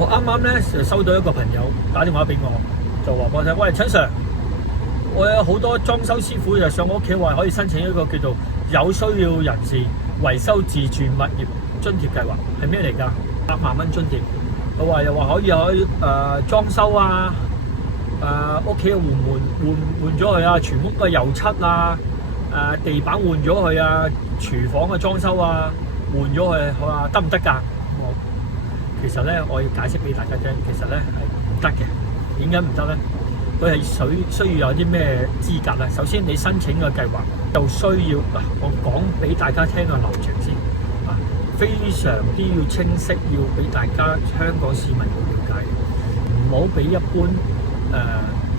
我啱啱咧就收到一個朋友打電話俾我，就話我聽，喂，陳 Sir，我有好多裝修師傅就上我屋企話可以申請一個叫做有需要人士維修自住物業津貼計劃，係咩嚟㗎？8萬蚊津貼。佢話又話可以裝修啊，屋企嘅換咗佢啊，全屋嘅油漆啊，地板換咗佢啊，廚房嘅裝修啊換咗佢，佢話得唔得㗎？其實咧，我要解釋俾大家聽，其實咧係唔得嘅。點解唔得咧？佢係需要有啲咩資格咧？首先，你申請嘅計劃就需要我講俾大家聽個流程先非常之要清晰，要俾大家香港市民要了解，唔好俾一般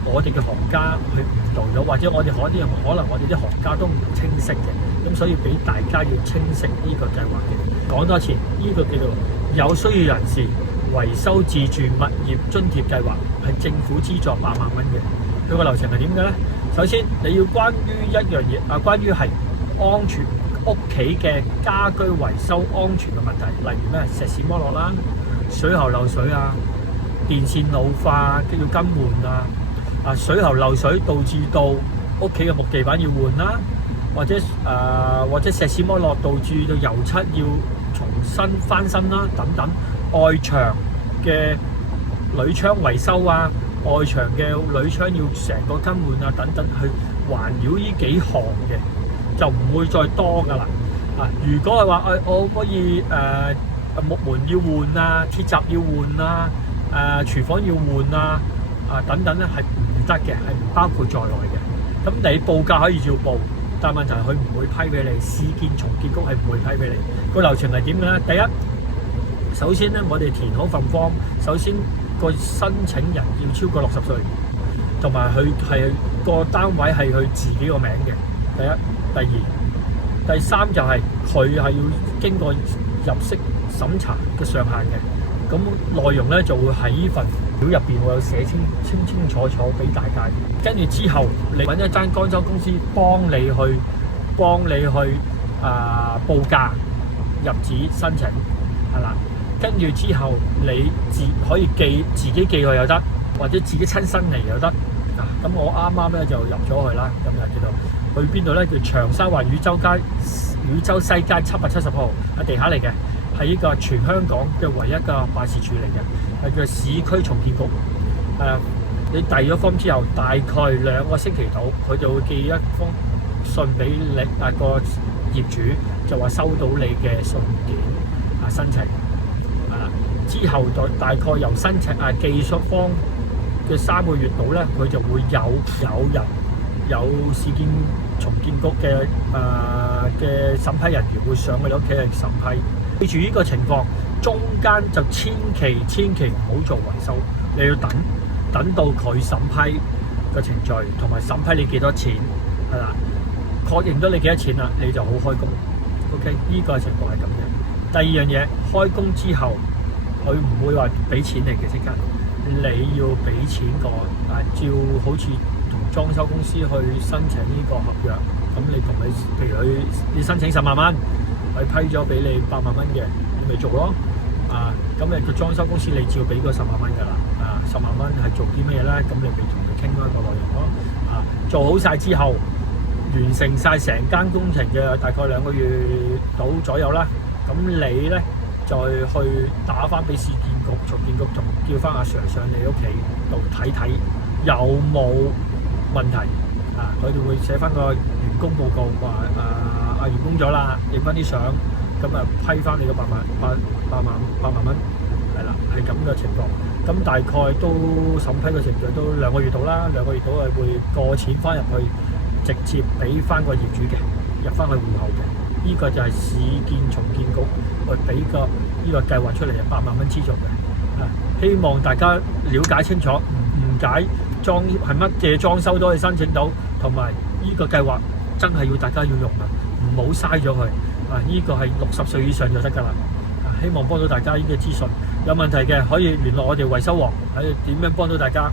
我哋嘅行家去誤導咗，或者我哋可能我哋啲行家都唔清晰嘅，咁所以俾大家要清晰呢個計劃嘅。講多次，呢個叫做有需要人士維修自住物業津貼計劃，係政府資助8萬蚊嘅。佢個流程係點嘅咧？首先你要關於一樣嘢關於係安全屋企嘅家居維修安全嘅問題，例如咩石屎剝落啦、水喉漏水啊、電線老化要更換水喉漏水導致到屋企嘅木地板要換啦，或者石屎剝落導致到油漆要重新翻新啦等等，外牆嘅鋁窗維修啊，外牆嘅鋁窗要成個更換啊等等，去環繞呢幾項嘅，就唔會再多噶啦。如果係話我可以木門要換啊，鐵閘要換啊，廚房要換啊，等等咧係唔得嘅，係唔包括在內嘅。咁你報價可以照報，但問題佢唔會批俾你，市建重建局係唔會批俾你。個流程係點嘅咧？第一，首先咧我哋填好份 form，首先個申請人要超過60歲，同埋佢係個單位係佢自己個名嘅。第一，第二，第三就係佢係要經過入息審查嘅上限嘅。咁內容咧就會喺呢份表入邊會有寫清楚俾大家。跟住之後，你揾一間裝修公司幫你去報價入紙申請，係啦。跟住之後你可以自己寄去又得，或者自己親身嚟又得。咁我啱啱咧就入咗去啦，咁就叫做去邊度咧？叫長沙灣汝州西街770號，喺地下嚟嘅。係呢個全香港嘅唯一嘅辦事處嚟嘅，係叫市區重建局。你遞咗封之後，大概2個星期到，佢就會寄一封信俾你個業主，就話收到你嘅信件申請。之後就大概由申請技術方嘅3個月度咧，佢就會有市建重建局嘅審批人員會上去你屋企去審批。記住呢個情況，中間就千祈唔好做維修，你要等到佢審批嘅程序，同埋審批你幾多錢，係啦，確認咗你幾多錢啦，你就好開工。OK， 呢個情況係咁嘅。第二樣嘢，開工之後，佢唔會話俾錢你嘅即刻，你要俾錢照好似同裝修公司去申請呢個合約，咁你同佢，譬如你申請10萬蚊。佢批咗俾你8萬蚊嘅，你咪做咯。咁你個裝修公司你照俾個10萬蚊㗎啦。10萬蚊係做啲咩咧？咁你咪同佢傾啦個內容咯。做好晒之後，完成晒成間工程嘅大概2個月到左右啦。咁你咧再去打翻俾市建局、重建局，同叫翻阿 Sir 上你屋企度睇睇有冇問題。佢哋會寫翻個完工報告，話完工咗啦，影翻啲相，咁批翻你個8萬蚊，係啦，係咁嘅情況。咁大概都審批嘅程序都2個月到啦，2個月到係會過錢翻入去，直接俾翻個業主嘅，入翻去戶口嘅。呢個就係市建重建局去俾呢個計劃出嚟嘅8萬蚊資助嘅。希望大家了解清楚，唔誤解係乜嘢裝修都可以申請到，同埋呢個計劃真係要大家要用啊！唔好嘥咗佢呢個係60歲以上就得㗎啦。希望幫到大家呢個資訊，有問題嘅可以聯絡我哋維修王，點樣幫到大家。